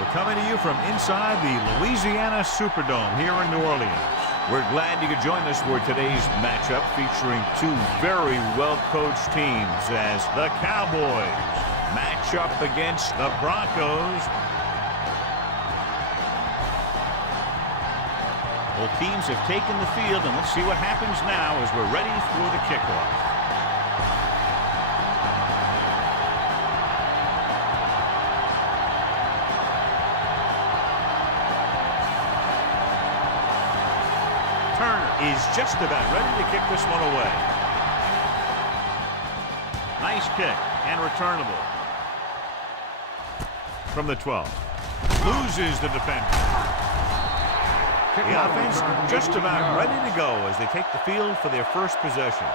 We're coming to you from inside the Louisiana Superdome here in New Orleans. We're glad you could join us for today's matchup featuring two very well-coached teams as the Cowboys match up against the Broncos. Both teams have taken the field, and let's see what happens now as we're ready for the kickoff. Is just about ready to kick this one away. Nice kick and returnable. From the 12. Loses the defender. The offense just about ready to go as they take the field for their first possession.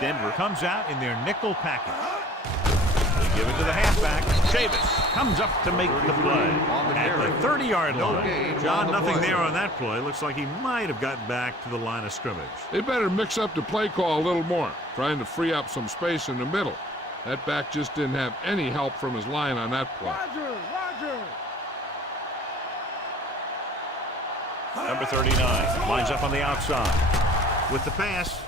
Denver comes out in their nickel package. They give it to the halfback. Chavis comes up to make the play at the 30-yard line. John, nothing there on that play. Looks like he might have gotten back to the line of scrimmage. They better mix up the play call a little more, trying to free up some space in the middle. That back just didn't have any help from his line on that play. Number 39 lines up on the outside with the pass.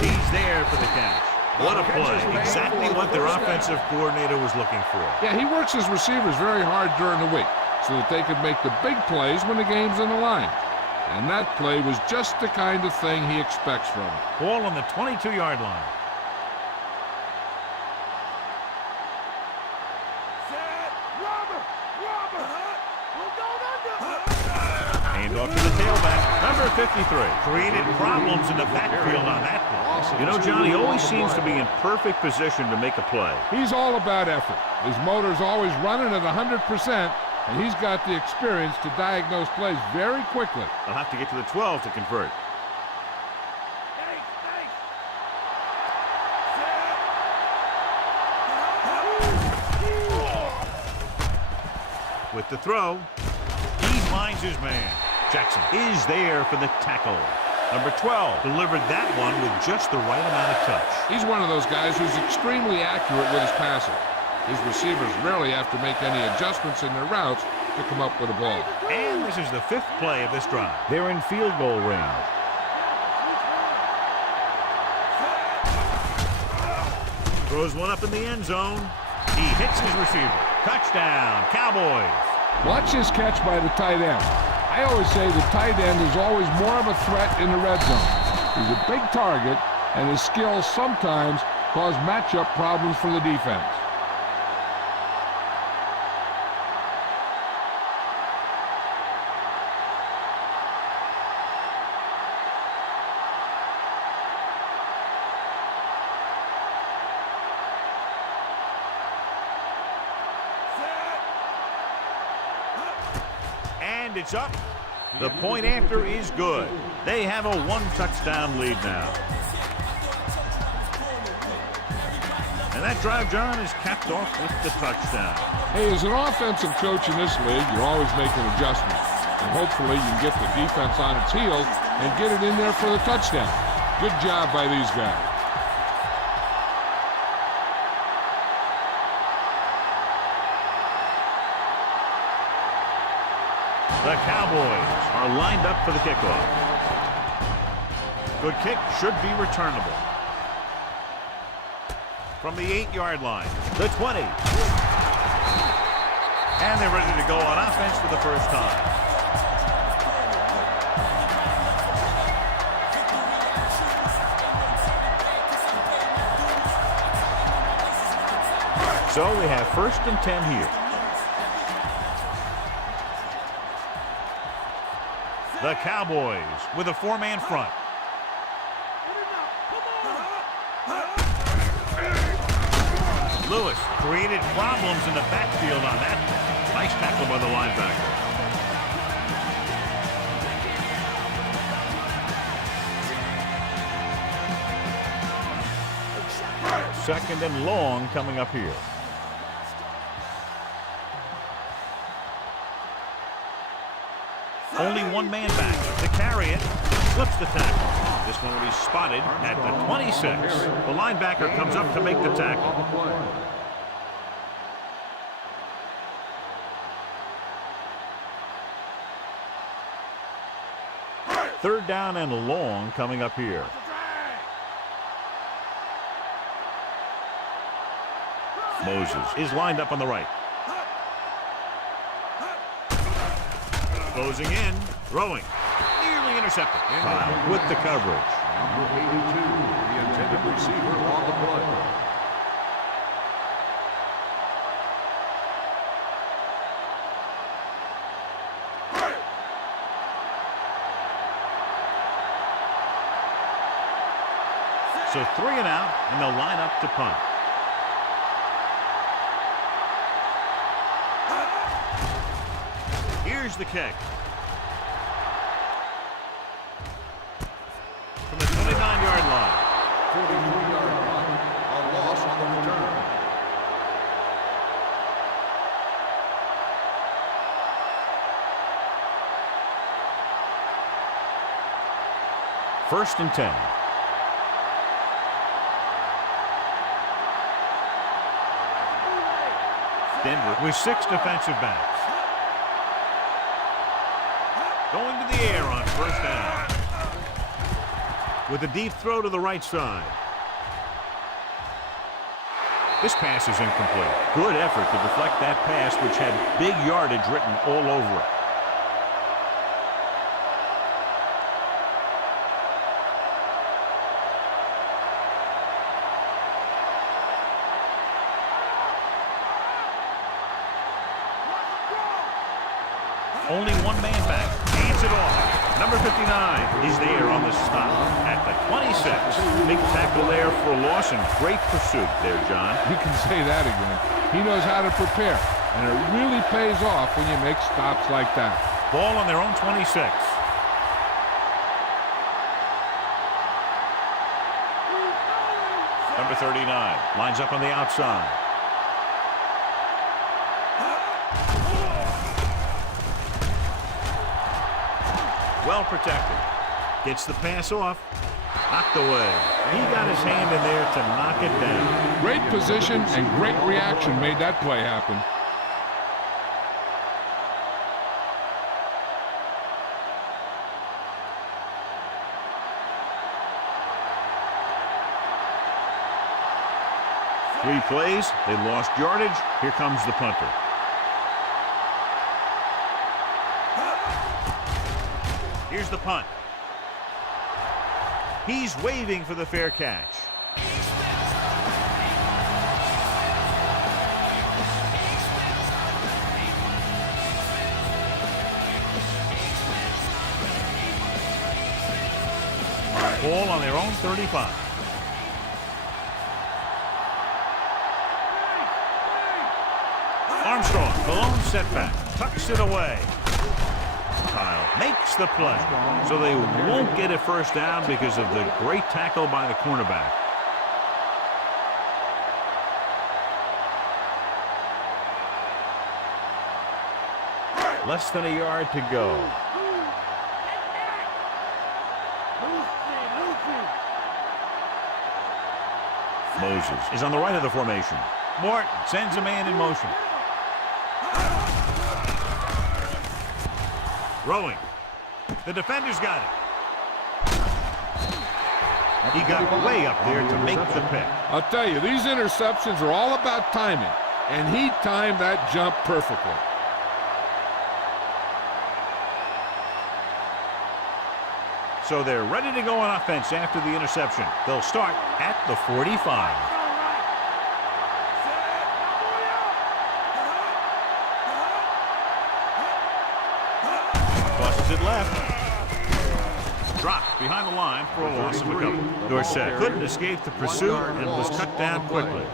He's there for the catch. What a play. Exactly what their offensive coordinator was looking for. Yeah, he works his receivers very hard during the week so that they could make the big plays when the game's on the line. And that play was just the kind of thing he expects from him. Ball on the 22-yard line. Hand off to the tailback. Number 53 created problems in the backfield on that play. You know, John, he always seems to be in perfect position to make a play. He's all about effort. His motor's always running at 100%, and he's got the experience to diagnose plays very quickly. They'll have to get to the 12 to convert. With the throw, he finds his man. Jackson is there for the tackle. Number 12 delivered that one with just the right amount of touch. He's one of those guys who's extremely accurate with his passing. His receivers rarely have to make any adjustments in their routes to come up with a ball. And this is the 5th play of this drive. They're in field goal range. Throws one up in the end zone. He hits his receiver. Touchdown, Cowboys. Watch this catch by the tight end. I always say the tight end is always more of a threat in the red zone. He's a big target, and his skills sometimes cause matchup problems for the defense. And it's up. The point after is good. They have a 1-touchdown lead now. And that drive, John, is capped off with the touchdown. Hey, as an offensive coach in this league, you're always making adjustments. And hopefully you can get the defense on its heels and get it in there for the touchdown. Good job by these guys. The Cowboys are lined up for the kickoff. Good kick, should be returnable. From the 8-yard line, the 20. And they're ready to go on offense for the first time. So we have 1st and 10 here. The Cowboys with a 4-man front. Lewis created problems in the backfield on that. Nice tackle by the linebacker. 2nd and long coming up here. Only one man back to carry it. Slips the tackle. This one will be spotted at the 26. The linebacker comes up to make the tackle. Third down and long coming up here. Moses is lined up on the right. Closing in, throwing. Nearly intercepted. Kyle with the coverage. Number 82, the intended receiver on the play. So 3 and out, and they'll line up to punt. Here's the kick. From the 29-yard line. 43-yard punt. A loss on the return. First and 10. Denver with 6 defensive backs. Going to the air on first down. With a deep throw to the right side. This pass is incomplete. Good effort to deflect that pass, which had big yardage written all over it. Only one man back. Hands it off. Number 59 is there on the stop at the 26. Big tackle there for a loss and great pursuit there, John. You can say that again. He knows how to prepare, and it really pays off when you make stops like that. Ball on their own 26. Number 39 lines up on the outside. Well protected. Gets the pass off. Knocked away. He got his hand in there to knock it down. Great position and great reaction made that play happen. Three plays. They lost yardage. Here comes the punter. Here's the punt. He's waving for the fair catch. Ball on their own 35. Armstrong, the lone setback, tucks it away. Kyle makes the play. So they won't get a first down because of the great tackle by the cornerback. Less than a yard to go. Moses is on the right of the formation. Morton sends a man in motion. Throwing. The defender's got it. He got way up there to make the pick. I'll tell you, these interceptions are all about timing, and he timed that jump perfectly. So they're ready to go on offense after the interception. They'll start at the 45. Tosses it left. Dropped behind the line for a loss of a couple. Dorsett couldn't escape the pursuit and was cut down quickly.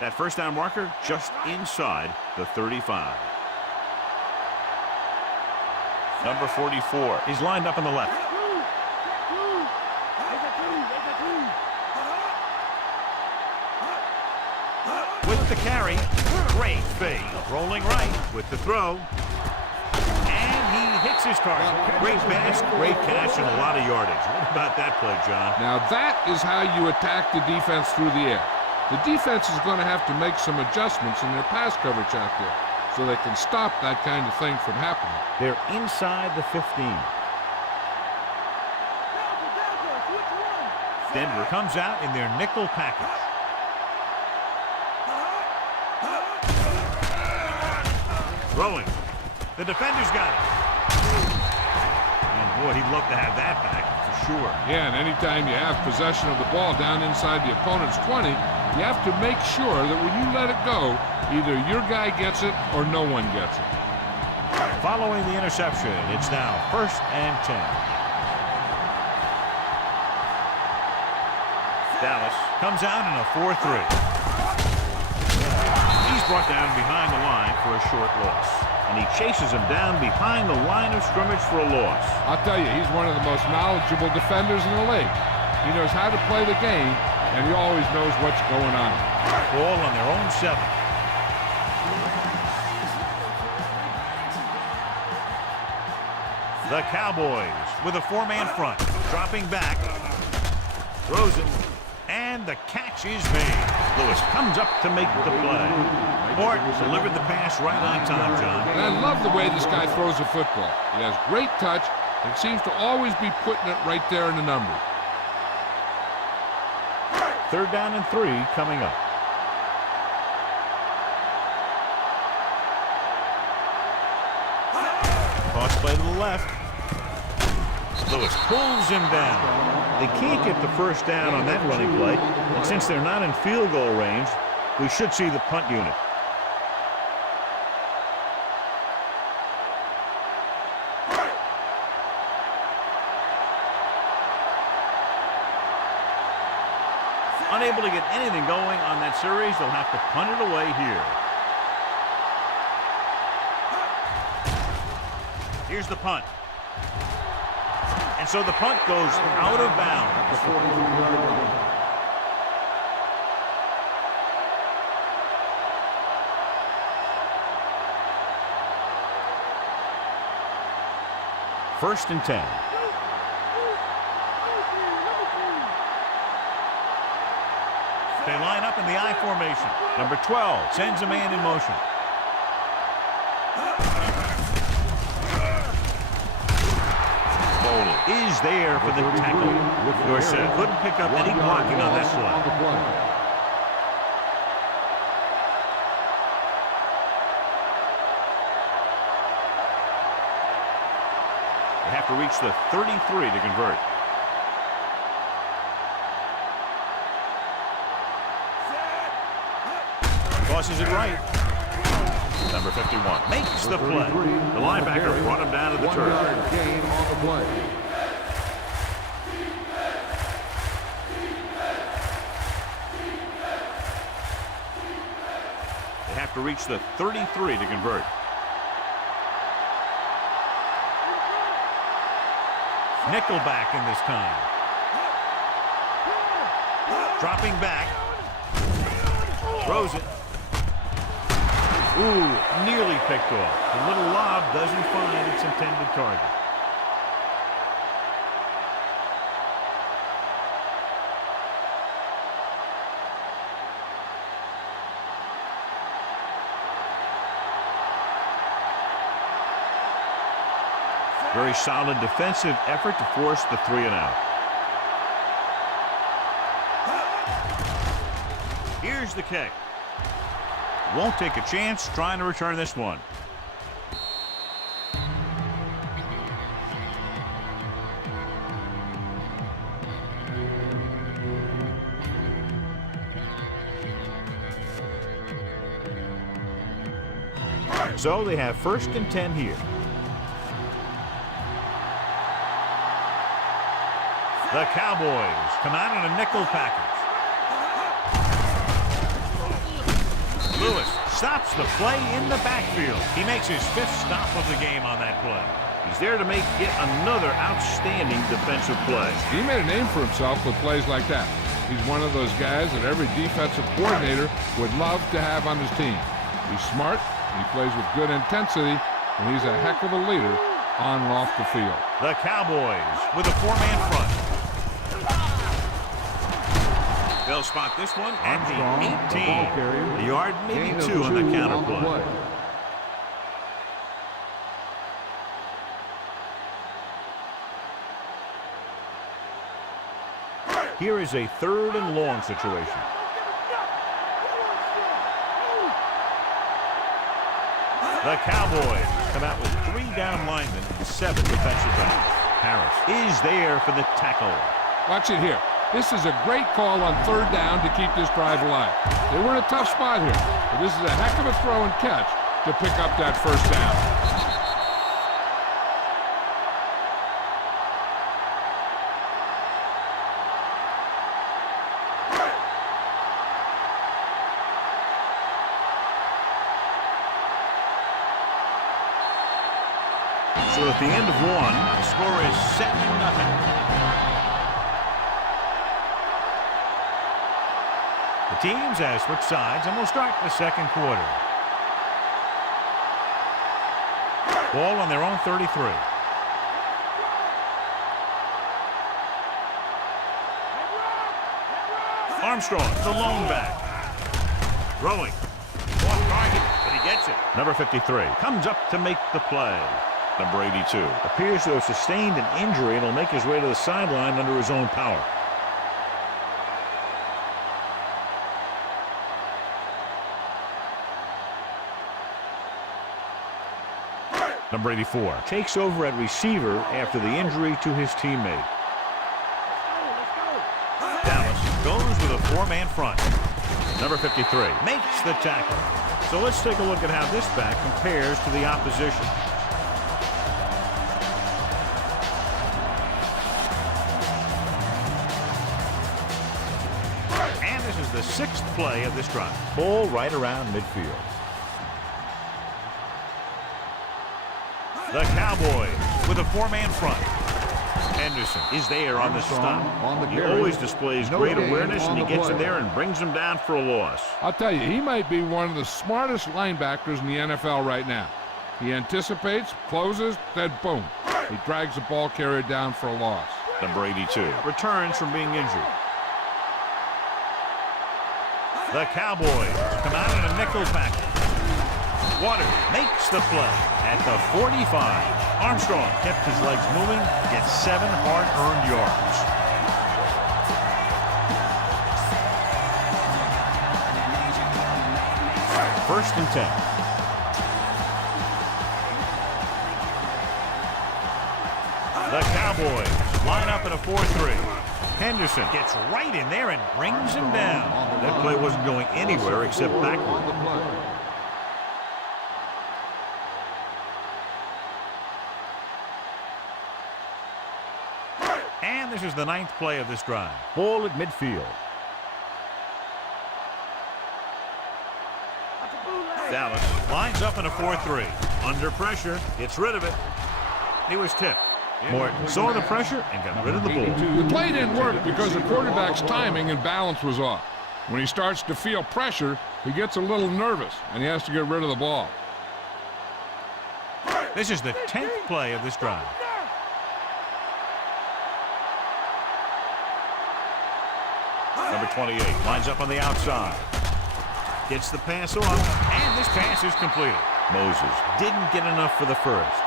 That first down marker just inside the 35. Number 44 is lined up on the left. with the carry. Great fake. Rolling right with the throw. And he hits his target. Great pass, great catch, and a lot of yardage. What about that play, John? Now that is how you attack the defense through the air. The defense is going to have to make some adjustments in their pass coverage out there so they can stop that kind of thing from happening. They're inside the 15. Denver comes out in their nickel package. Throwing. The defender's got it. And boy, he'd love to have that back for sure. Yeah, and anytime you have possession of the ball down inside the opponent's 20, you have to make sure that when you let it go, either your guy gets it or no one gets it. Following the interception, it's now 1st and 10. Dallas comes out in a 4-3. He's brought down behind the line for a short loss. And he chases him down behind the line of scrimmage for a loss. I'll tell you, he's one of the most knowledgeable defenders in the league. He knows how to play the game, and he always knows what's going on. Ball on their own 7. The Cowboys with a 4-man front. Dropping back. Throws it. And the catch is made. Lewis comes up to make the play. Mort delivered the pass right on time, John. And I love the way this guy throws a football. He has great touch and seems to always be putting it right there in the numbers. 3rd down and 3 coming up. Toss play to the left. Lewis pulls him down. They can't get the 1st down on that running play, and since they're not in field goal range, we should see the punt unit. Unable to get anything going on that series, they'll have to punt it away here. Here's the punt. And so the punt goes out of bounds. First and 10. They line up in the I formation. Number 12 sends a man in motion. Is there for the tackle. Dorsett couldn't pick up any blocking on that play. They have to reach the 33 to convert. Tosses it right. Number 51 makes the play. The linebacker brought him down to the turf. 1 yard gain on the play. They have to reach the 33 to convert. Nickelback in this time. Dropping back. Throws it. Ooh, nearly picked off. The little lob doesn't find its intended target. Very solid defensive effort to force the 3 and out. Here's the kick. Won't take a chance trying to return this one. So they have 1st and 10 here. The Cowboys come out in a nickel package. Lewis stops the play in the backfield. He makes his 5th stop of the game on that play. He's there to make yet another outstanding defensive play. He made a name for himself with plays like that. He's one of those guys that every defensive coordinator would love to have on his team. He's smart, he plays with good intensity, and he's a heck of a leader on and off the field. The Cowboys with a 4-man front. They'll spot this one at the 18. The yard, maybe 2 on the counter play. Here is a 3rd and long situation. The Cowboys come out with 3 down linemen and 7 defensive backs. Harris is there for the tackle. Watch it here. This is a great call on 3rd down to keep this drive alive. They were in a tough spot here, but this is a heck of a throw and catch to pick up that 1st down. So at the end of 1, the score is 7-0. The teams have switched sides, and we'll start the 2nd quarter. Ball on their own 33. Armstrong, the lone back. Throwing. Off target, but he gets it. Number 53 comes up to make the play. Number 82 appears to have sustained an injury and will make his way to the sideline under his own power. Number 84 takes over at receiver after the injury to his teammate. Dallas goes with a 4-man front. Number 53 makes the tackle. So let's take a look at how this back compares to the opposition. And this is the 6th play of this drive. Ball right around midfield. The Cowboys with a 4-man front. Henderson is there on the stop. He always displays great awareness, and he gets in there and brings him down for a loss. I'll tell you, he might be one of the smartest linebackers in the NFL right now. He anticipates, closes, then boom. He drags the ball carrier down for a loss. Number 82 returns from being injured. The Cowboys come out in a nickel package. Waters makes the play at the 45. Armstrong kept his legs moving, gets 7 hard-earned yards. First and 10. The Cowboys line up in a 4-3. Henderson gets right in there and brings him down. That play wasn't going anywhere except backward. And this is the 9th play of this drive. Ball at midfield. Dallas lines up in a 4-3. Under pressure, gets rid of it. He was tipped. Morton saw the pressure and got rid of the ball. The play didn't work because the quarterback's timing and balance was off. When he starts to feel pressure, he gets a little nervous, and he has to get rid of the ball. This is the 10th play of this drive. Number 28 lines up on the outside. Gets the pass off, and this pass is completed. Moses didn't get enough for the first.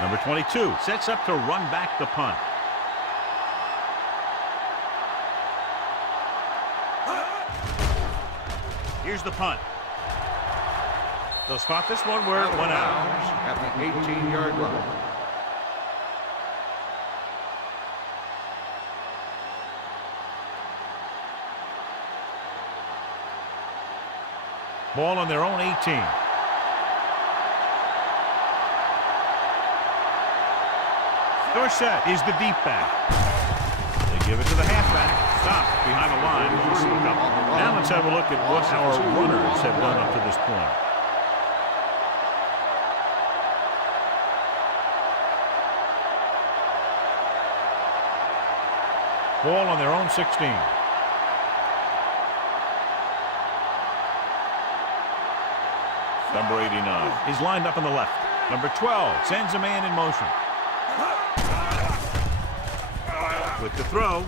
Number 22 sets up to run back the punt. Here's the punt. They'll spot this one where it went out. At the 18-yard line. Ball on their own 18. Dorsett is the deep back. They Give it to the halfback. Stop behind the line. Now let's have a look at what our runners have done up to this point. Ball on their own 16. Number 89 is lined up on the left. Number 12 sends a man in motion. With the throw,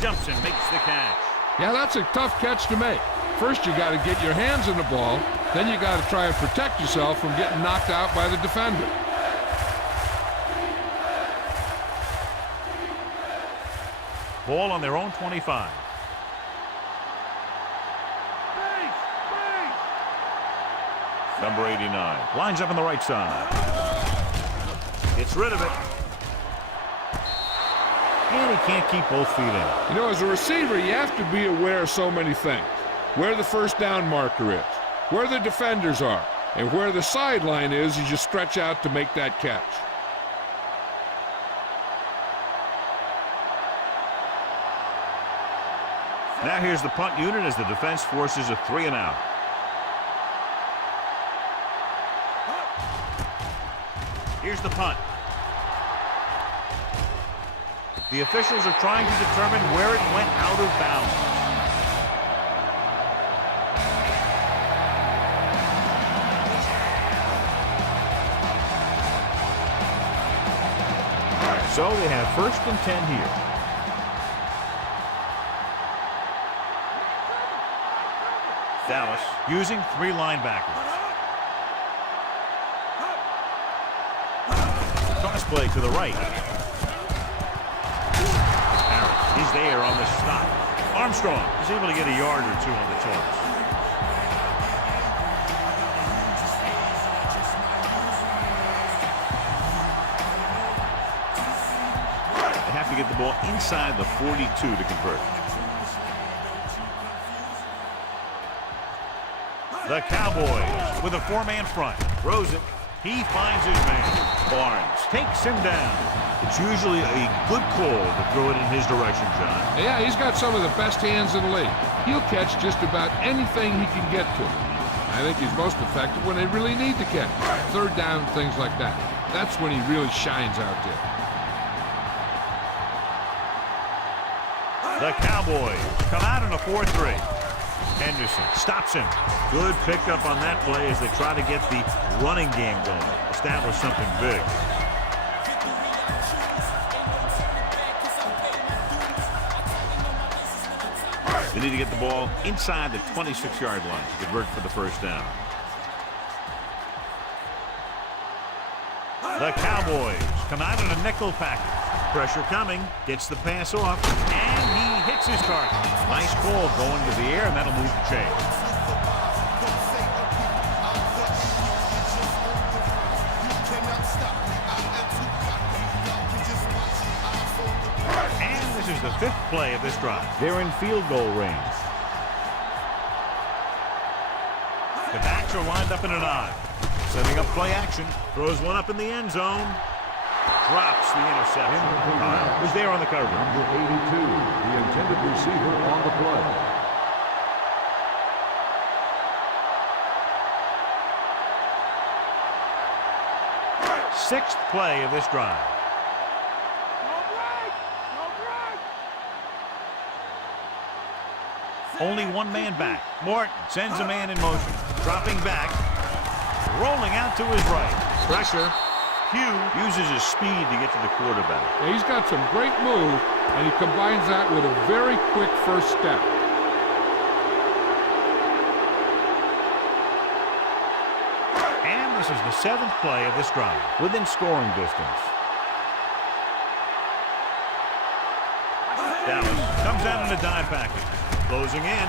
jumps and makes the catch. Yeah, that's a tough catch to make. First, you got to get your hands on the ball. Then you got to try and protect yourself from getting knocked out by the defender. Ball on their own 25. Number 89 lines up on the right side. Gets rid of it. And he can't keep both feet in. You know, as a receiver, you have to be aware of so many things. Where the first down marker is, where the defenders are, and where the sideline is as you stretch out to make that catch. Now here's the punt unit as the defense forces a 3 and out. Here's the punt. The officials are trying to determine where it went out of bounds. So they have 1st and 10 here. Dallas using 3 linebackers. Toss play to the right. Harris is there on the stop. Armstrong is able to get a yard or 2 on the toss. They have to get the ball inside the 42 to convert. The Cowboys with a 4-man front. Throws it. He finds his man. Barnes takes him down. It's usually a good call to throw it in his direction, John. Yeah, he's got some of the best hands in the league. He'll catch just about anything he can get to. I think he's most effective when they really need to catch. 3rd down, things like that. That's when he really shines out there. The Cowboys come out in a 4-3. Henderson stops him. Good pickup on that play as they try to get the running game going. Establish something big. They need to get the ball inside the 26-yard line to convert for the 1st down. The Cowboys come out in a nickel package. Pressure coming. Gets the pass off. And he hits his target. Nice call going to the air, and that'll move the chain. And this is the 5th play of this drive. They're in field goal range. The backs are lined up in an I. Setting up play action. Throws one up in the end zone. Drops the interception. Was there on the cover. Number 82, the intended receiver on the play. 6th play of this drive. Only 1 man back. Morton sends a man in motion. Dropping back. Rolling out to his right. Pressure. Hugh uses his speed to get to the quarterback. Yeah, he's got some great move, and he combines that with a very quick first step. And this is the 7th play of this drive, within scoring distance. Dallas comes out in a dime package. Closing in.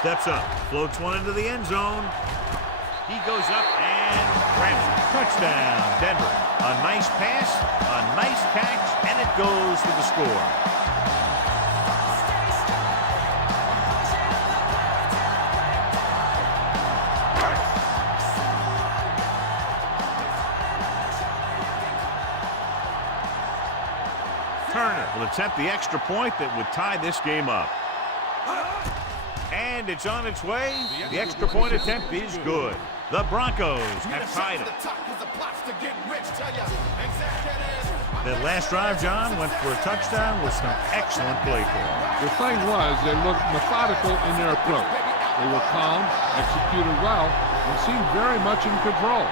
Steps up. Floats one into the end zone. He goes up and grabs it. Touchdown, Denver. A nice pass, a nice catch, and it goes for the score. Turner will attempt the extra point that would tie this game up. And it's on its way. The extra point attempt is good. The Broncos have tied it. The last drive, John, went for a touchdown with some excellent play call. The thing was, they looked methodical in their approach. They were calm, executed well, and seemed very much in control.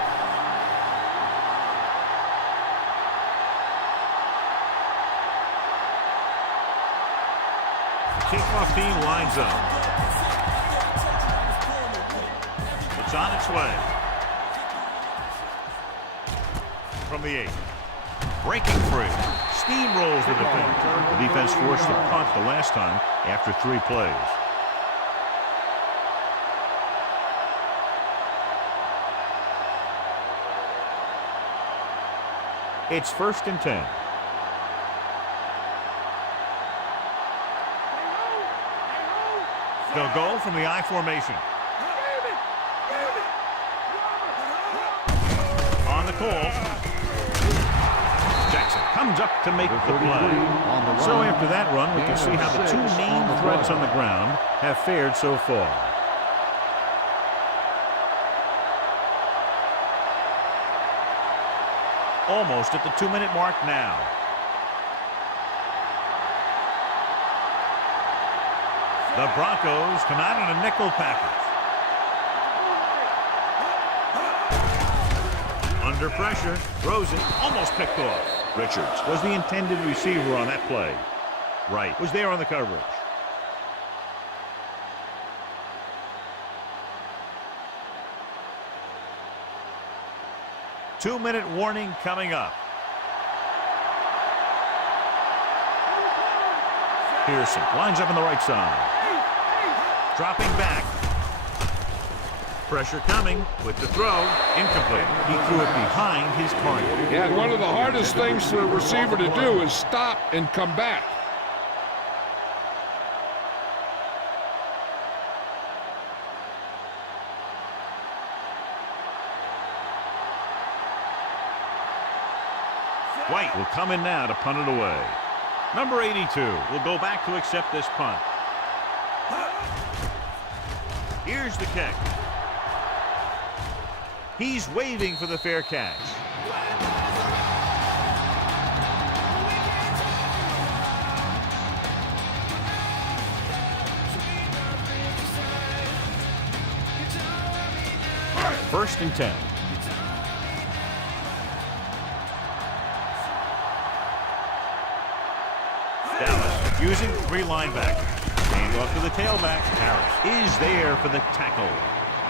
Kickoff team lines up. It's on its way. From the 8. Breaking free. Steamrolls the defense. The defense forced a punt the last time after 3 plays. It's 1st and 10. They'll go from the I formation. On the call. Jackson comes up to make the play. So after that run, we can see how the 2 main threats on the ground have fared so far. Almost at the 2-minute mark now. The Broncos come out in a nickel package. Under pressure, throws it, almost picked off. Richards was the intended receiver on that play. Wright was there on the coverage. Two-minute warning coming up. Pearson lines up on the right side. Dropping back. Pressure coming with the throw. Incomplete. He threw it behind his target. Yeah, one of the hardest things for a receiver to do is stop and come back. White will come in now to punt it away. Number 82 will go back to accept this punt. Here's the kick. He's waiting for the fair catch. First and 10. Dallas using 3 linebackers. Hand off to the tailback. Harris is there for the tackle.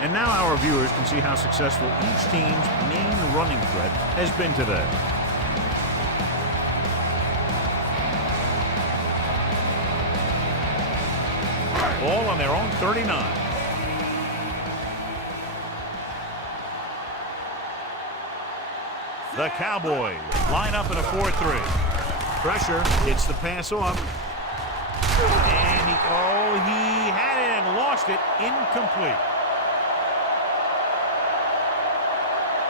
And now our viewers can see how successful each team's main running threat has been today. Ball on their own 39. The Cowboys line up in a 4-3. Pressure hits the pass off. And he had it and lost it. Incomplete.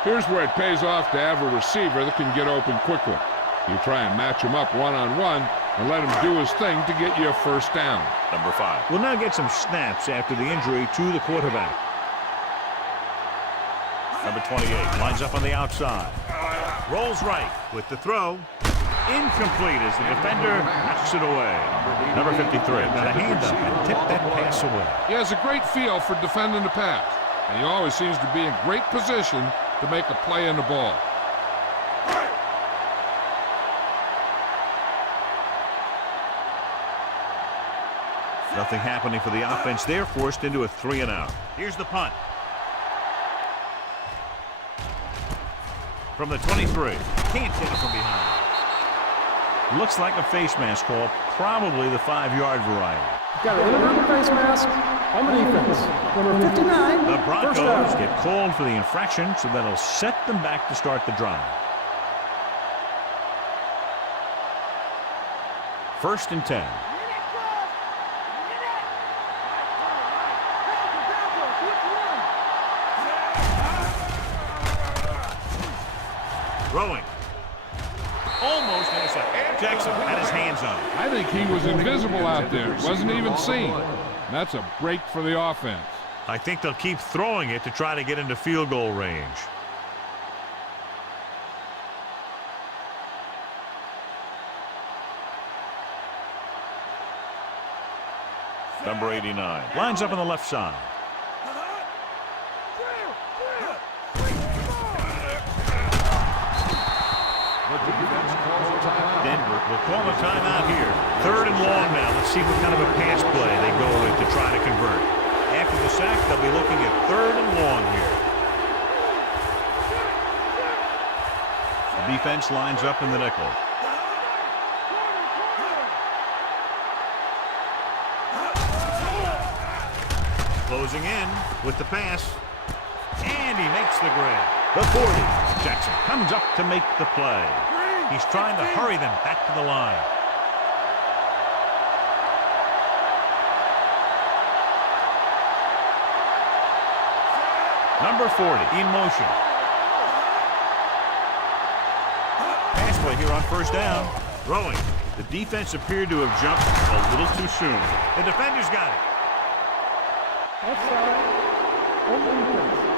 Here's where it pays off to have a receiver that can get open quickly. You try and match him up one-on-one and let him do his thing to get you a first down. Number 5 will now get some snaps after the injury to the quarterback. Number 28 lines up on the outside. Rolls right with the throw. Incomplete as the defender knocks it away. Number 53 got a hand up and tipped that pass away. He has a great feel for defending the pass, and he always seems to be in great position to make a play in the ball. Nothing happening for the offense. They're forced into a 3-and-out. Here's the punt. From the 23. Can't hit it from behind. Looks like a face mask call. Probably the 5-yard variety. Got an inadvertent face mask on the defense. Number 59. The Broncos get called for the infraction, so that'll set them back to start the drive. First and 10. Throwing. Almost intercepted. Jackson Jackson had his hands on it. I think he was invisible out there. Wasn't even seen. That's a break for the offense. I think they'll keep throwing it to try to get into field goal range. Number 89 lines up on the left side. Denver will call a timeout here. 3rd and long now. Let's see what kind of a pass play they go with to try to convert. After the sack, they'll be looking at 3rd and long here. The defense lines up in the nickel. Closing in with the pass. And he makes the grab. The 40. Jackson comes up to make the play. He's trying to hurry them back to the line. Number 40 in motion. Pass play here on 1st down. Throwing. The defense appeared to have jumped a little too soon. The defender's got it.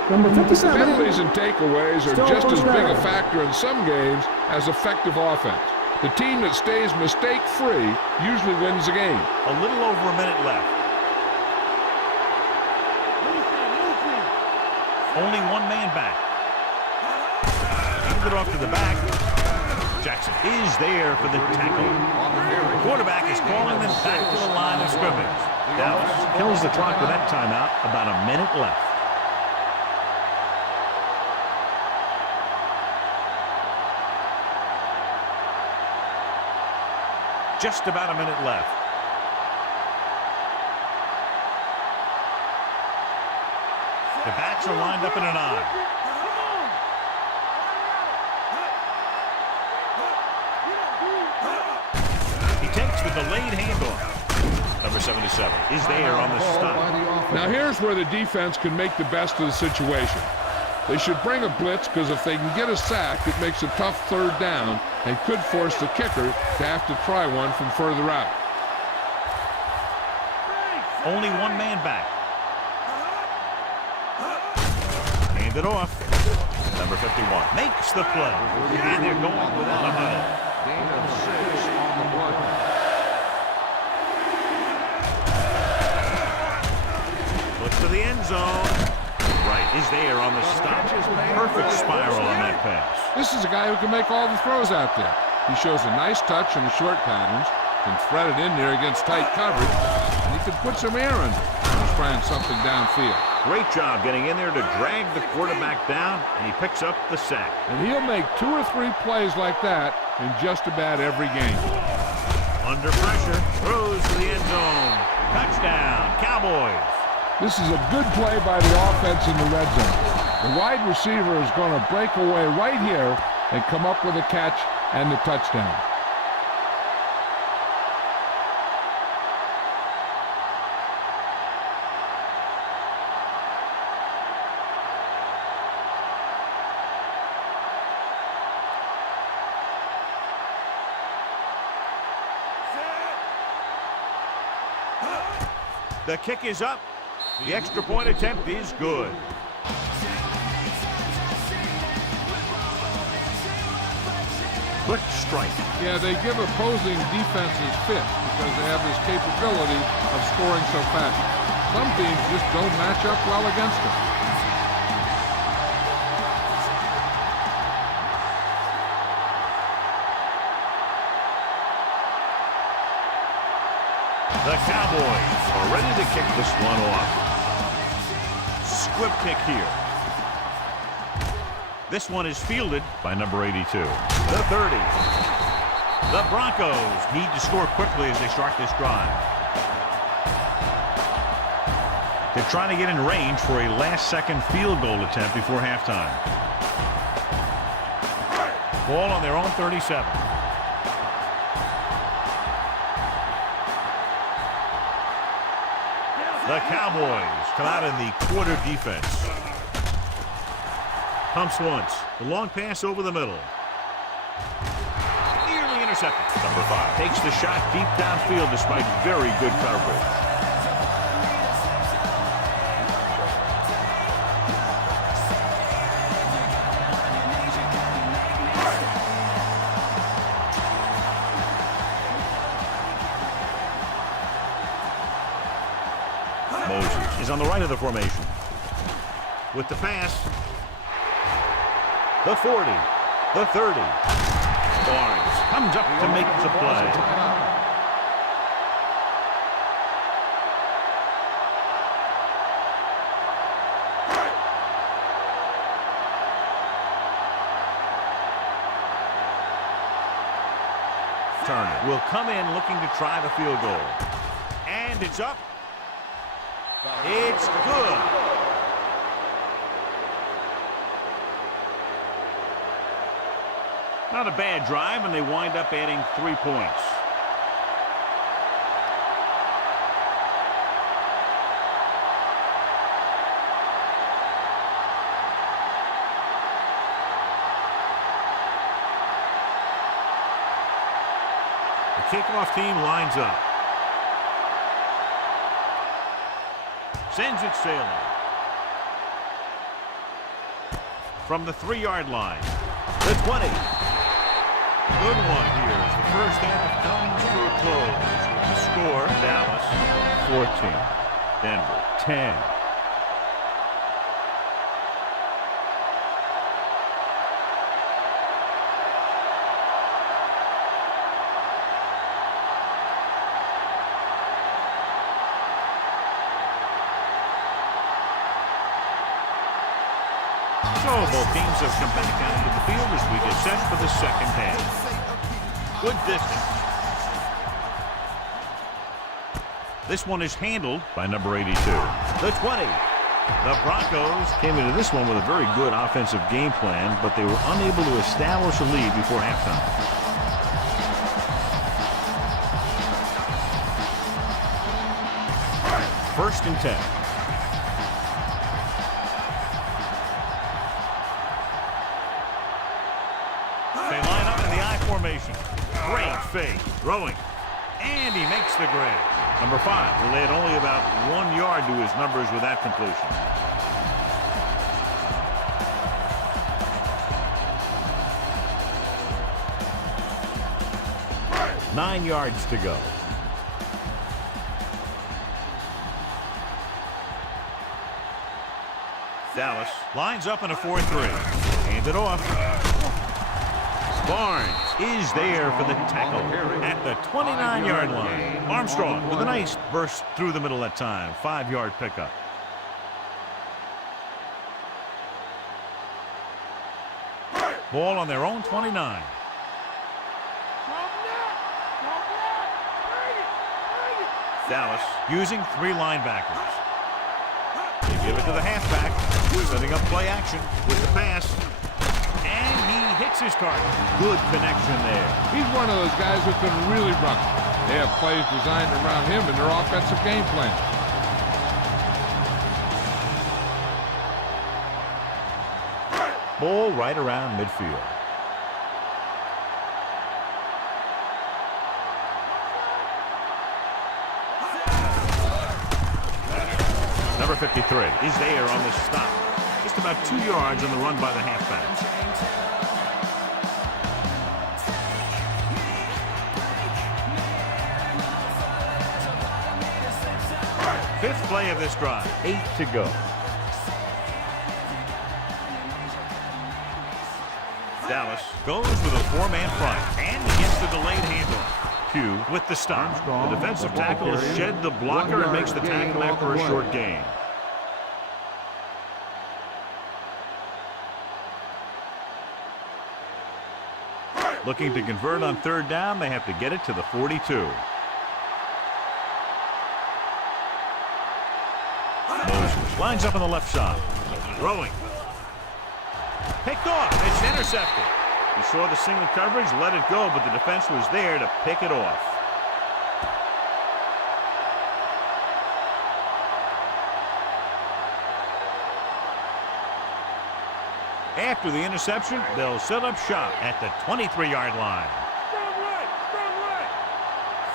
Number 57. Penalties and takeaways are just as big a factor in some games as effective offense. The team that stays mistake-free usually wins the game. A little over a minute left. Only one man back. Handed it off to the back. Jackson is there for the tackle. The quarterback is calling them back to the line of scrimmage. Dallas kills the clock with that timeout. About a minute left. Just about a minute left. The backs are lined up in an eye. He takes the delayed handoff. Number 77 is there on the stop. Now here's where the defense can make the best of the situation. They should bring a blitz because if they can get a sack, it makes a tough 3rd down and could force the kicker to have to try one from further out. Only one man back. Hand it off. Number 51 makes the play. And they're going without a huddle. Gain of 6 on the play. Look for the end zone. Right is there on the stop. Perfect spiral on that pass. This is a guy who can make all the throws out there. He shows a nice touch on the short patterns, can thread it in there against tight coverage, and he can put some air under it when he's trying something downfield. Great job getting in there to drag the quarterback down, and he picks up the sack. And he'll make 2 or 3 plays like that in just about every game. Under pressure, throws to the end zone. Touchdown, Cowboys. This is a good play by the offense in the red zone. The wide receiver is going to break away right here and come up with a catch and the touchdown. The kick is up. The extra point attempt is good. Quick strike. Yeah, they give opposing defenses fits because they have this capability of scoring so fast. Some teams just don't match up well against them. The Cowboys are ready to kick this one off. Squib kick here. This one is fielded by number 82. The 30. The Broncos need to score quickly as they start this drive. They're trying to get in range for a last-second field goal attempt before halftime. Ball on their own 37. The Cowboys come out in the quarter defense. Pumps once. The long pass over the middle. Nearly intercepted. Number 5 takes the shot deep downfield despite very good coverage. Moses is on the right of the formation. With the pass. The 40. The 30. Barnes comes up to make the play. Turner will come in looking to try the field goal. And it's up. It's good. Not a bad drive, and they wind up adding 3 points. The kickoff team lines up. Sends it sailing. From the 3-yard line. The 20. Good one here as the first half comes to a close. With the score, Dallas 14, Denver 10. So both teams have come back out into the field as we get set for the second half. Good distance. This one is handled by number 82. The 20. The Broncos came into this one with a very good offensive game plan, but they were unable to establish a lead before halftime. First and 10. They line up in the I formation. Great fake. Throwing. And he makes the grab. Number 5 will add only about 1 yard to his numbers with that completion. Nine yards to go. Dallas lines up in a 4-3. Hand it off. Barnes is there for the tackle at the 29-yard line. Armstrong with a nice burst through the middle that time. 5-yard pickup. Ball on their own 29. Dallas using 3 linebackers. They give it to the halfback, setting up play action with the pass. And he hits his target. Good connection there. He's one of those guys that can really run. They have plays designed around him in their offensive game plan. Ball right around midfield. Number 53 is there on the stop. Just about 2 yards on the run by the halfback. Fifth play of this drive. 8 to go. Dallas goes with a 4-man front and gets the delayed handoff. Q with the stop. The defensive tackle shed the blocker and makes the tackle after a short gain. Looking to convert on 3rd down, they have to get it to the 42. Moses lines up on the left side. Throwing. Picked off. It's intercepted. He saw the single coverage, let it go, but the defense was there to pick it off. After the interception, they'll set up shop at the 23-yard line.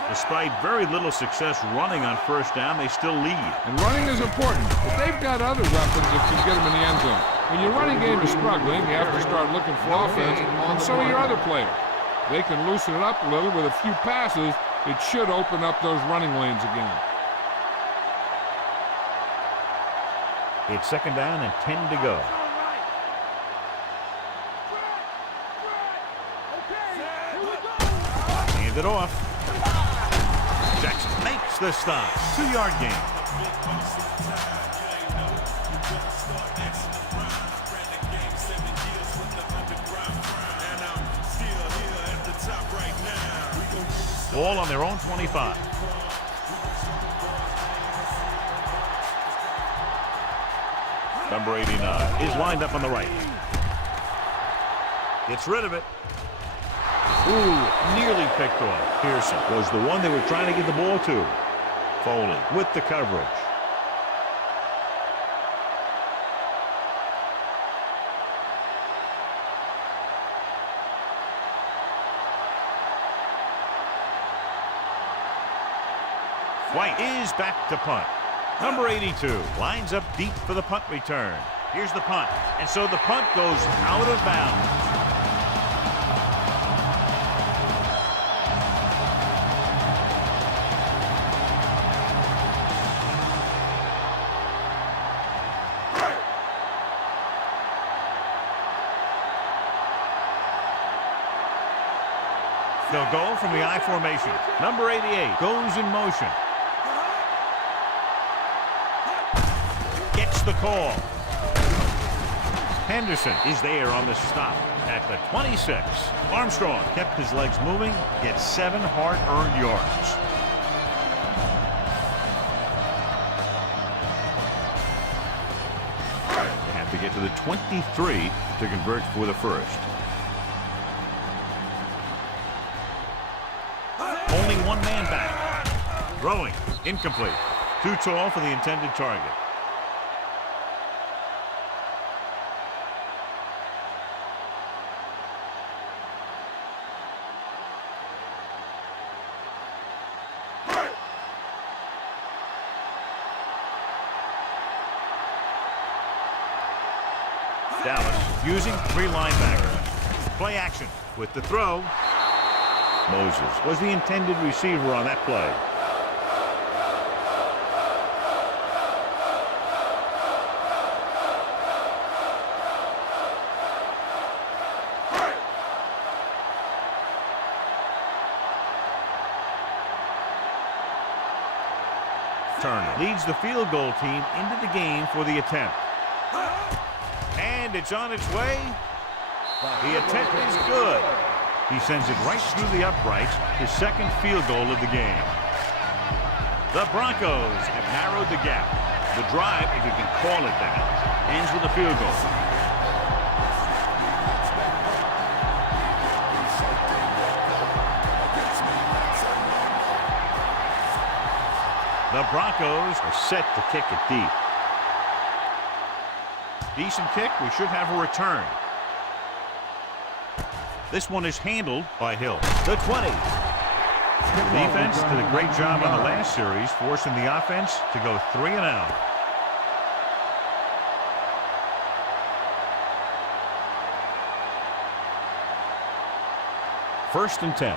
Despite very little success running on first down, they still lead. And running is important, but they've got other weapons that can get them in the end zone. When your running game is struggling, you have to start looking for offense, and so are your other players. They can loosen it up a little with a few passes. It should open up those running lanes again. It's second down and 10 to go. Hand it off. Jackson makes the stop. 2-yard gain. Ball on their own 25. Number 89 is lined up on the right. Gets rid of it. Ooh, nearly picked off. Pearson was the one they were trying to get the ball to. Foley with the coverage. White is back to punt. Number 82 lines up deep for the punt return. Here's the punt. And so the punt goes out of bounds. They'll go from the I formation. Number 88 goes in motion. Gets the call. Henderson is there on the stop at the 26. Armstrong kept his legs moving, gets 7 hard-earned yards. They have to get to the 23 to convert for the first. Only one man back. Throwing. Incomplete. Too tall for the intended target. Dallas using 3 linebackers. Play action with the throw. Moses was the intended receiver on that play. Turner leads the field goal team into the game for the attempt. And it's on its way. The attempt is good. He sends it right through the uprights, his second field goal of the game. The Broncos have narrowed the gap. The drive, if you can call it that, ends with a field goal. The Broncos are set to kick it deep. Decent kick. We should have a return. This one is handled by Hill. The 20. The defense did a great job on the last series, forcing the offense to go 3 and out. First and 10.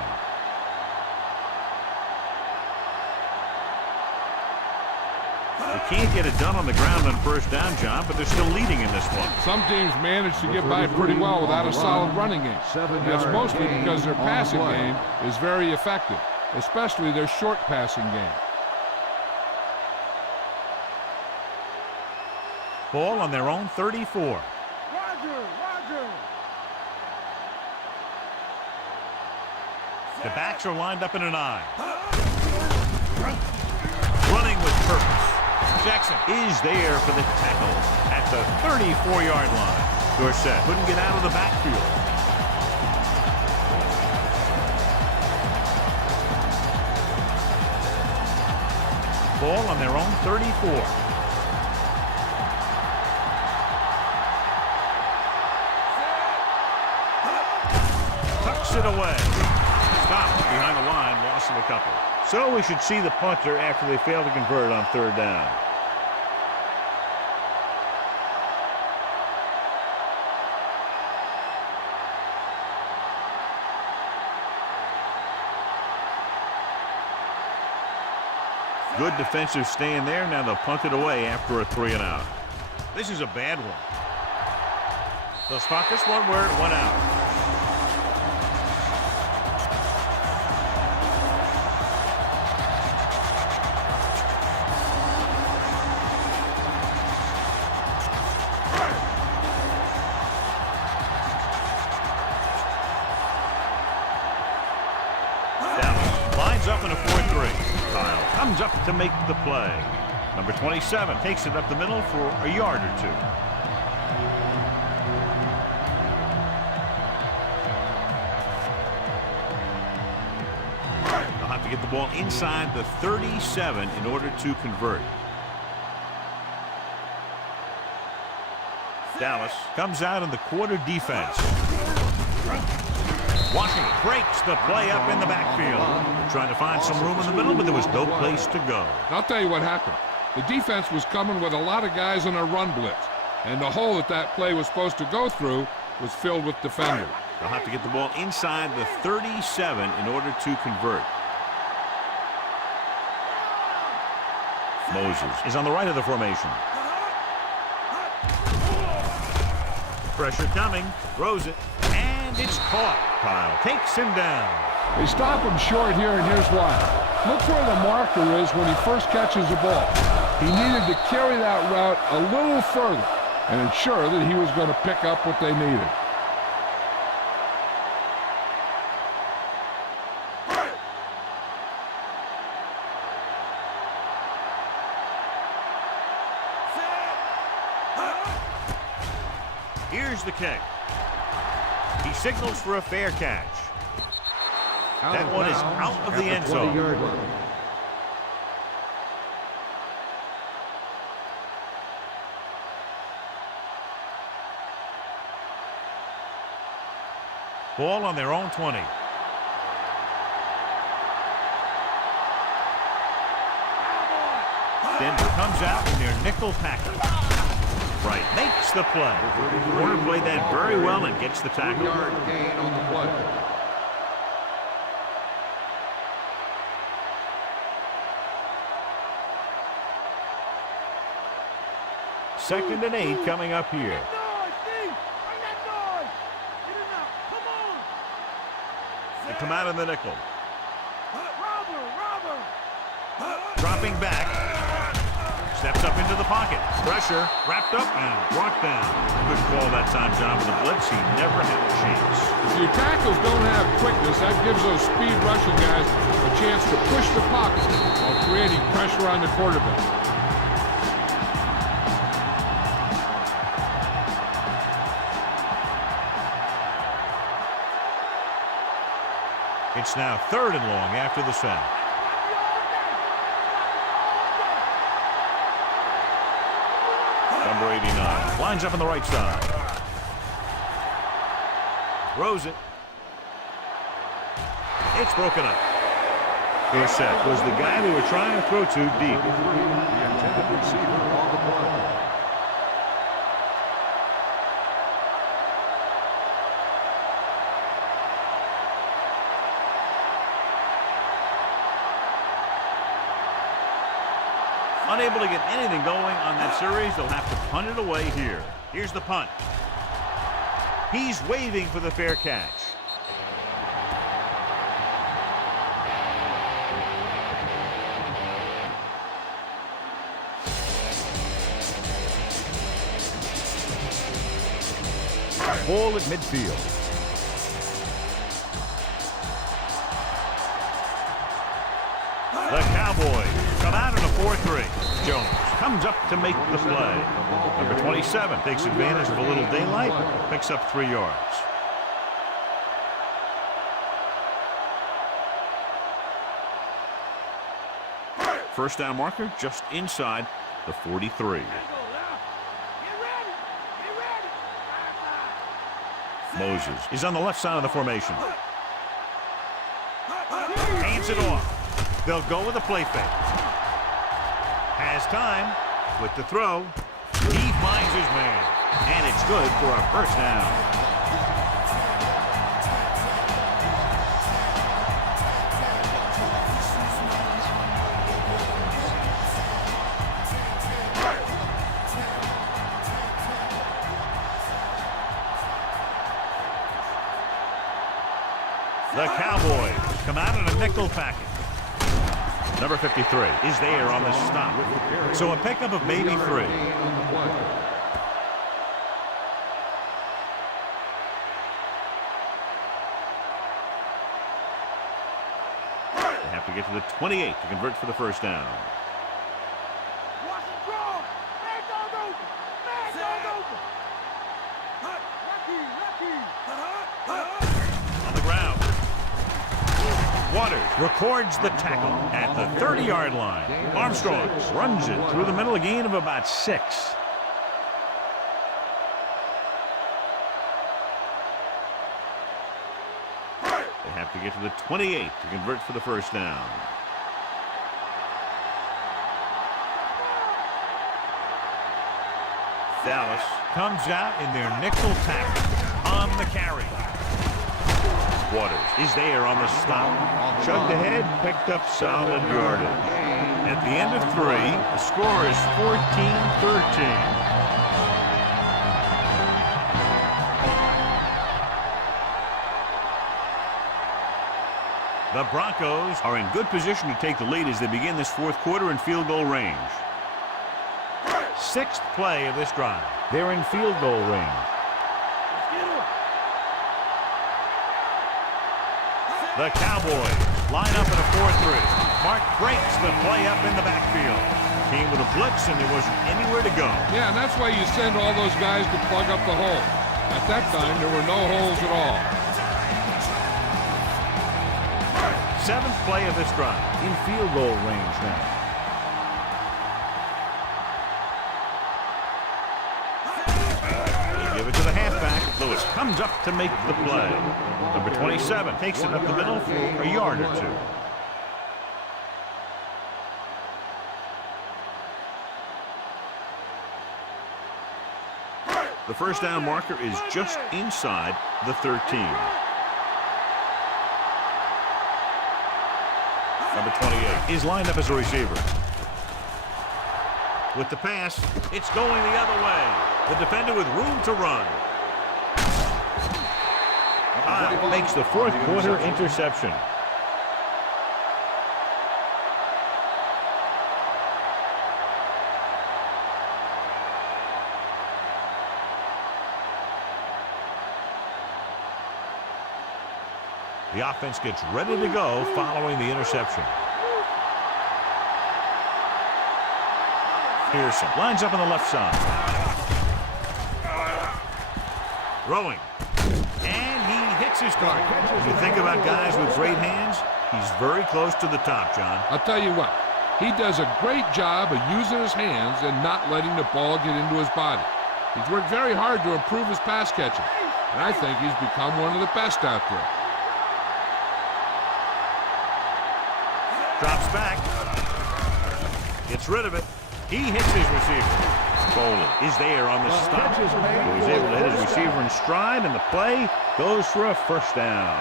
They can't get it done on the ground on first down, John, but they're still leading in this one. Some teams manage to get by pretty well without a solid running game. That's mostly because their passing game is very effective, especially their short passing game. Ball on their own 34. The backs are lined up in an I. Running with purpose. Jackson is there for the tackle at the 34-yard line. Dorsett couldn't get out of the backfield. Ball on their own 34. Tucks it away. Stopped behind the line, loss loss of a couple. So we should see the punter after they fail to convert on third down. Good defensive stand there. Now they'll punt it away after a 3-and-out. This is a bad one. They'll spot this one where it went out. Dallas lines up in a 4-3. Kyle comes up to make the play. Number 27 takes it up the middle for a yard or two. They'll have to get the ball inside the 37 in order to convert. Dallas comes out in the quarter defense. Washington breaks the play up in the backfield. They're trying to find some room in the middle, but there was no place to go. I'll tell you what happened. The defense was coming with a lot of guys in a run blitz, and the hole that play was supposed to go through was filled with defenders. They'll have to get the ball inside the 37 in order to convert. Moses is on the right of the formation. Pressure coming, throws it, and it's caught. Kyle takes him down. They stop him short here, and here's why. Look where the marker is when he first catches the ball. He needed to carry that route a little further and ensure that he was going to pick up what they needed. Here's the kick. He signals for a fair catch. That one is out of the end zone. Ball on their own 20. Denver comes out in their nickel tackle. Right, makes the play. Warner played that very well and gets the tackle. Yard gain on the play. Second and 8 coming up here. They come out in the nickel. Dropping back. Steps up into the pocket. Pressure wrapped up and brought down. Good call that time, John, with the blitz. He never had a chance. If your tackles don't have quickness, that gives those speed rushing guys a chance to push the pocket while creating pressure on the quarterback. It's now 3rd and long after the sack. Number 89 lines up on the right side. Throws it. It's broken up. Dorsett was the guy they were trying to throw to deep. The intended receiver on the play. Unable to get anything going on that series, they'll have to punt it away here. Here's the punt. He's waving for the fair catch. Ball at midfield. The Cowboys come out in a 4-3. Jones comes up to make the play. Number 27 takes advantage of a little daylight, picks up 3 yards. First down marker just inside the 43. Moses is on the left side of the formation. Hands hands it off. They'll go with a play fake. Has time with the throw. He finds his man. And it's good for a first down. The Cowboys come out in a nickel package. Number 53 is there on the stop. So a pickup of maybe 3. They have to get to the 28 to convert for the first down. Waters records the tackle at the 30-yard line. Armstrong runs it through the middle, a gain of about 6. They have to get to the 28 to convert for the first down. Dallas comes out in their nickel tackle on the carry. Waters is there on the stop. Chugged ahead, picked up solid yardage. At the end of 3, the score is 14-13. The Broncos are in good position to take the lead as they begin this fourth quarter in field goal range. 6th play of this drive. They're in field goal range. The Cowboys line up in a 4-3. Mark breaks the play up in the backfield. Came with a blitz, and there wasn't anywhere to go. Yeah, and that's why you send all those guys to plug up the hole. At that time, there were no holes at all. 7th play of this drive. In field goal range now. They give it to the halfback. Lewis comes up to make the play. Number 27 takes it up the middle for a yard or 2. The first down marker is just inside the 13. Number 28 is lined up as a receiver. With the pass, it's going the other way. The defender with room to run. Makes the fourth quarter interception. The offense gets ready to go following the interception. Pearson lines up on the left side. Throwing. And he hits his target. When you think about guys with great hands, he's very close to the top, John. I'll tell you what, he does a great job of using his hands and not letting the ball get into his body. He's worked very hard to improve his pass catching, and I think he's become one of the best out there. Drops back. Gets rid of it. He hits his receiver. Foley is there on the stop. He's able to hit his receiver in stride, and the play goes for a first down.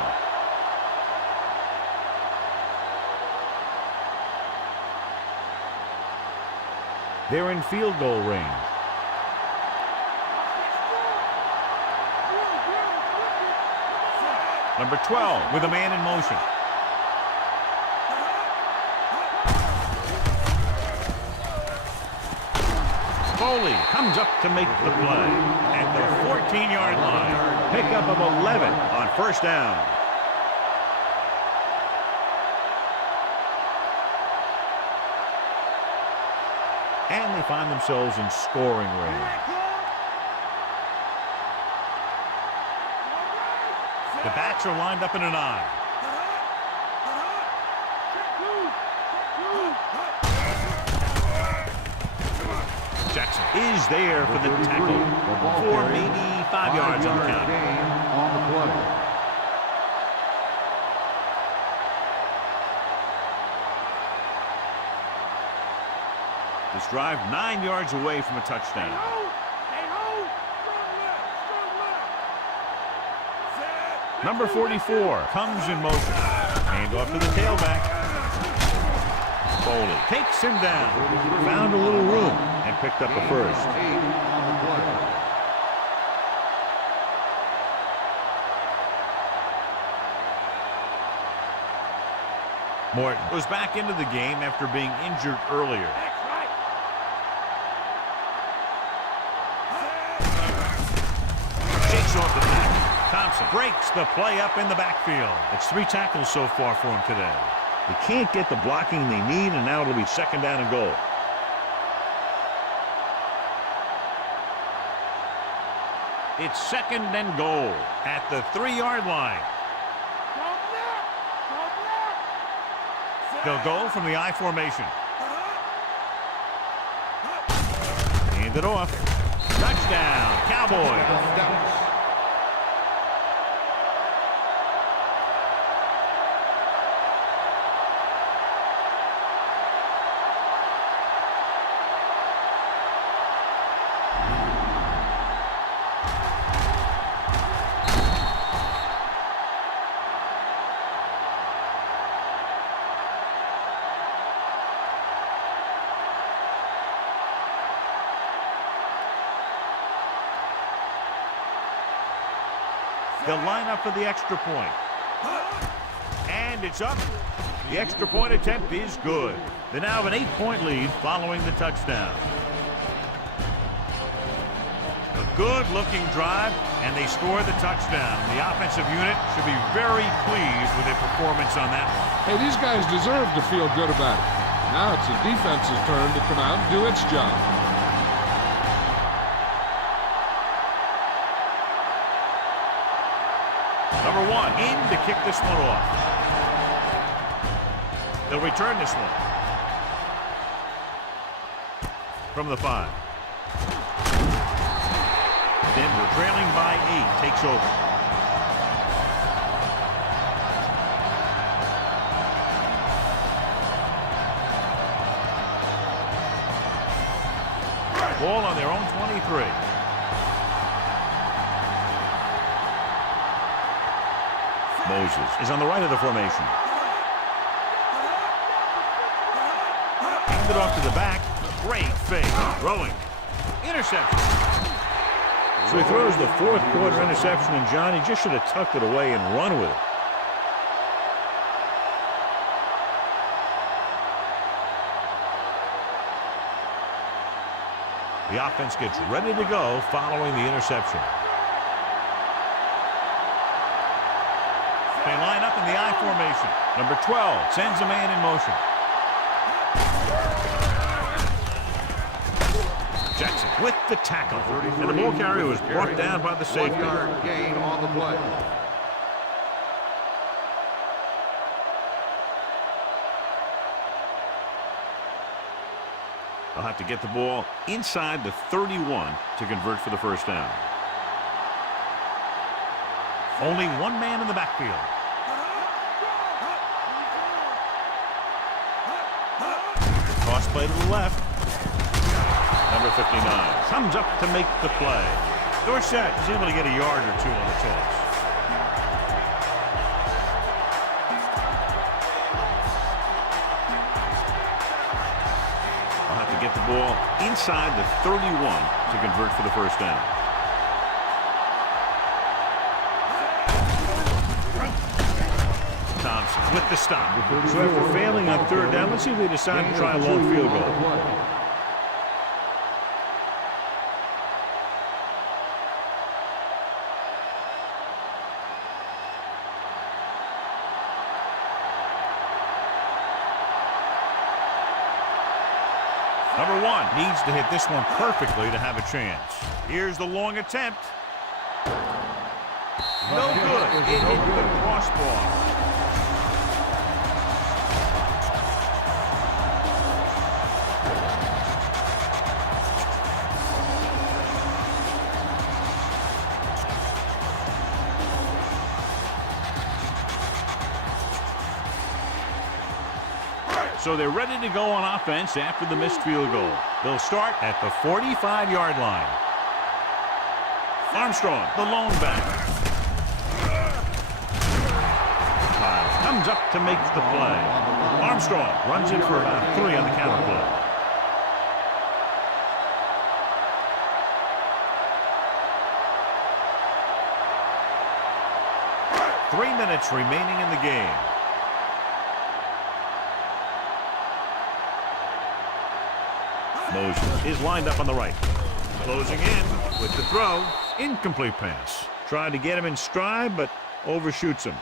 They're in field goal range. Number 12 with a man in motion. Foley comes up to make the play at the 14-yard line. Pickup of 11 on first down. And they find themselves in scoring range. The backs are lined up in an I. Jackson is there for the tackle for maybe 5 yards on the count. This drive 9 yards away from a touchdown. Number 44 comes in motion. Hand off to the tailback. Foley takes him down. Found a little room and picked up a first. Morton was back into the game after being injured earlier. Shakes off the tackle. Thompson breaks the play up in the backfield. It's 3 tackles so far for him today. They can't get the blocking they need, and now it'll be second down and goal. It's second and goal at the 3-yard line. They'll go from the I formation. Hand it off. Touchdown, Cowboys. They'll line up for the extra point. And it's up. The extra point attempt is good. They now have an 8-point lead following the touchdown. A good-looking drive, and they score the touchdown. The offensive unit should be very pleased with their performance on that one. Hey, these guys deserve to feel good about it. Now it's the defense's turn to come out and do its job. Number 1 in to kick this one off. They'll return this one. From the 5. Denver trailing by 8 takes over. Ball on their own 23. Moses is on the right of the formation. Hand it off to the back. Great fake. Throwing. Interception. So he throws the 4th quarter interception, and John, he just should have tucked it away and run with it. The offense gets ready to go following the interception. They line up in the I formation. Number 12 sends a man in motion. Jackson with the tackle. And the ball carrier was brought down by the safety. 1-yard gain on the play. They'll have to get the ball inside the 31 to convert for the first down. Only one man in the backfield. Toss play to the left. Number 59 comes up to make the play. Dorsett is able to get a yard or 2 on the toss. I'll have to get the ball inside the 31 to convert for the first down. Thompson with the stop. So after failing on 3rd down, let's see if they decide to try a long field goal. Number 1 needs to hit this one perfectly to have a chance. Here's the long attempt. No good. It hit the crossbar. So they're ready to go on offense after the missed field goal. They'll start at the 45-yard line. Armstrong, the lone back. Comes up to make the play. Armstrong runs it for about 3 on the counter play. Three minutes remaining in the game. Moses is lined up on the right. Closing in with the throw. Incomplete pass. Tried to get him in stride, but overshoots him.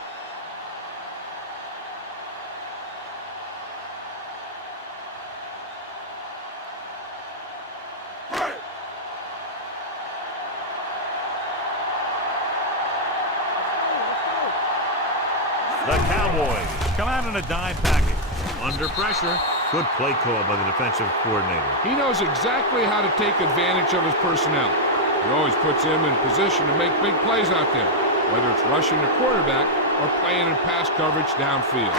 The Cowboys come out in a dime package. Under pressure. Good play call by the defensive coordinator. He knows exactly how to take advantage of his personnel. He always puts him in position to make big plays out there, whether it's rushing the quarterback or playing in pass coverage downfield.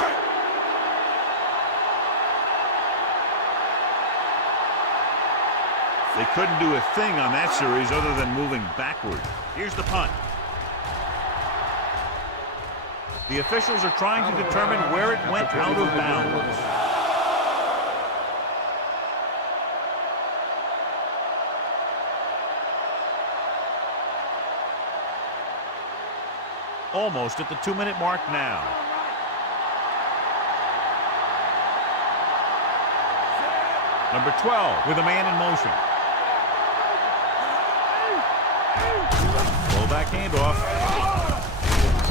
They couldn't do a thing on that series other than moving backward. Here's the punt. The officials are trying to determine where it went out of bounds. Almost at the 2-minute mark now. Number 12 with a man in motion. Fullback handoff.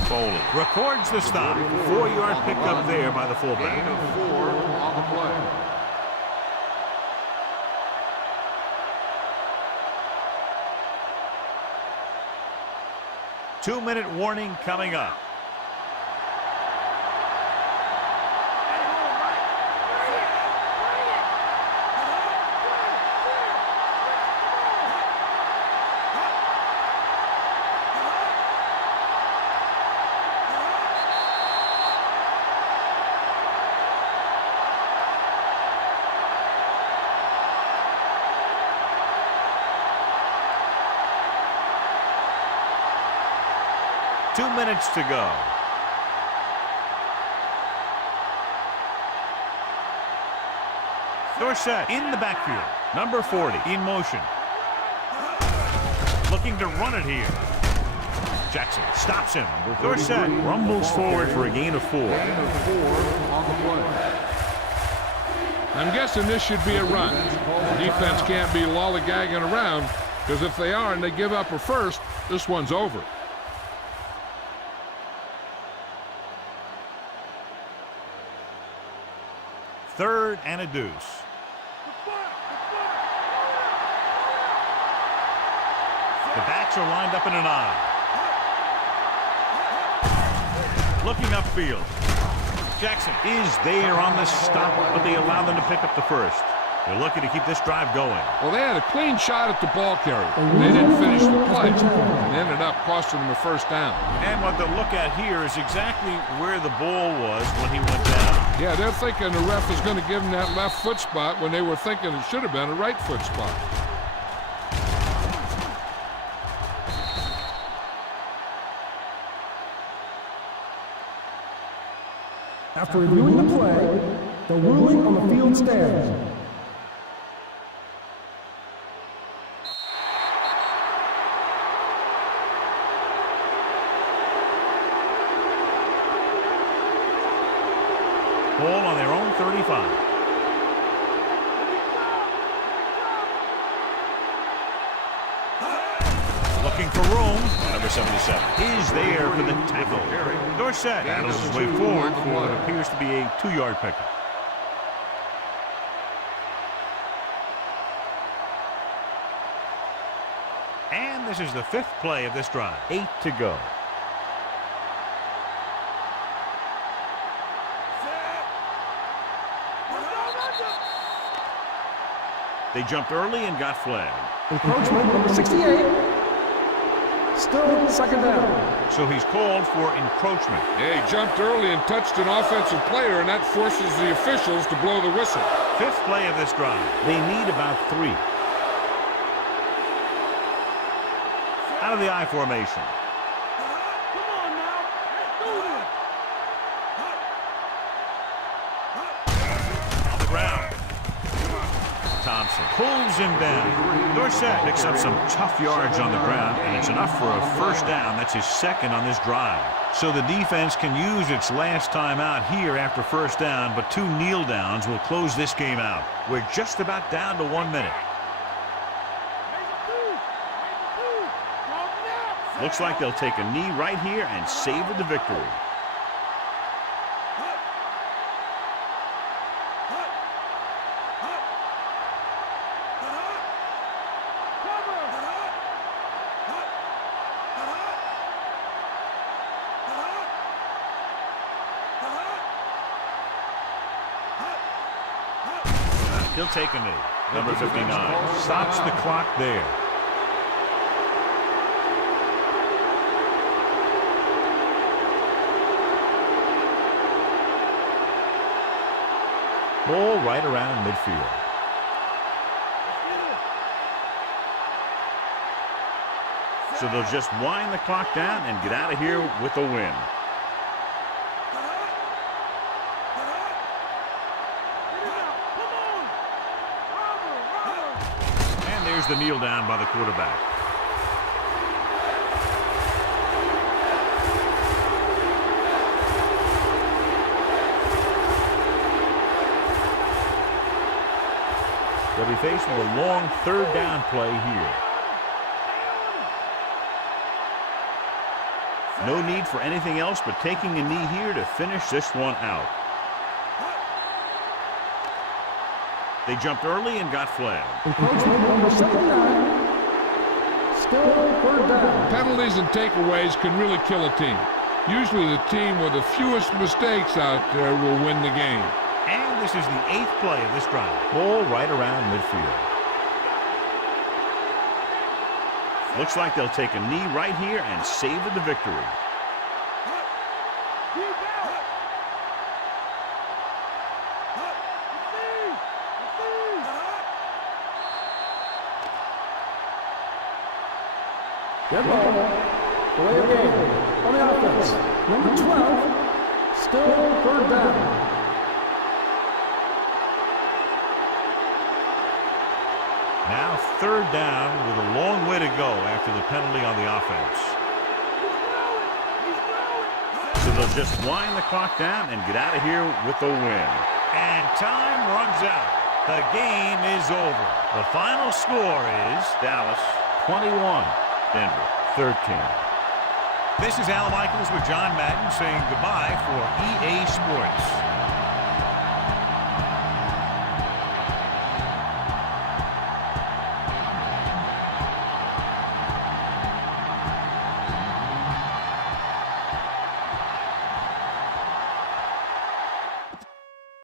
Foley records the stop. 4-yard pickup there by the fullback. Gain of 4 on the play. Two-minute warning coming up. Two minutes to go. Dorsett in the backfield. Number 40 in motion. Looking to run it here. Jackson stops him. Dorsett rumbles forward for a gain of 4. Gain of 4 on the play. I'm guessing this should be a run. The defense can't be lollygagging around, because if they are and they give up a first, this one's over. Third and a deuce. The backs are lined up in an I. Looking upfield. Jackson is there on the stop, but they allow them to pick up the first. They're looking to keep this drive going. Well, they had a clean shot at the ball carrier. They didn't finish the play. It ended up costing them a first down. And what they'll look at here is exactly where the ball was when he went down. Yeah, they're thinking the ref is going to give them that left foot spot when they were thinking it should have been a right foot spot. After reviewing the play, the ruling on the field stands. Ball on their own 35. Looking for room. Number 77 is there for the tackle. Dorsett battles his way forward for what appears to be a 2-yard pickup. And this is the 5th play of this drive. 8 to go. They jumped early and got flagged. Encroachment, number 68. Still second down. So he's called for encroachment. Yeah, he jumped early and touched an offensive player, and that forces the officials to blow the whistle. Fifth play of this drive. They need about 3. Out of the I formation. On the ground. Thompson pulls him down. Dorsett picks up some tough yards on the ground, and it's enough for a first down. That's his second on this drive. So the defense can use its last time out here after first down, but 2 kneel downs will close this game out. We're just about down to 1 minute. Looks like they'll take a knee right here and savor the victory. He'll take a knee. Number 59 stops the clock there. Ball right around midfield. So they'll just wind the clock down and get out of here with a win. And there's the kneel down by the quarterback. They'll be faced with a long third down play here. No need for anything else but taking a knee here to finish this one out. They jumped early and got flagged. Encroachment on the second down. Still third down. Penalties and takeaways can really kill a team. Usually the team with the fewest mistakes out there will win the game. And this is the 8th play of this drive. Ball right around midfield. Looks like they'll take a knee right here and savor the victory. Dead ball. Delay of game. On the offense. Number 12. Still third down. Now third down with a long way to go after the penalty on the offense. So they'll just wind the clock down and get out of here with a win. And time runs out. The game is over. The final score is Dallas 21, Denver 13. This is Al Michaels with John Madden saying goodbye for EA Sports.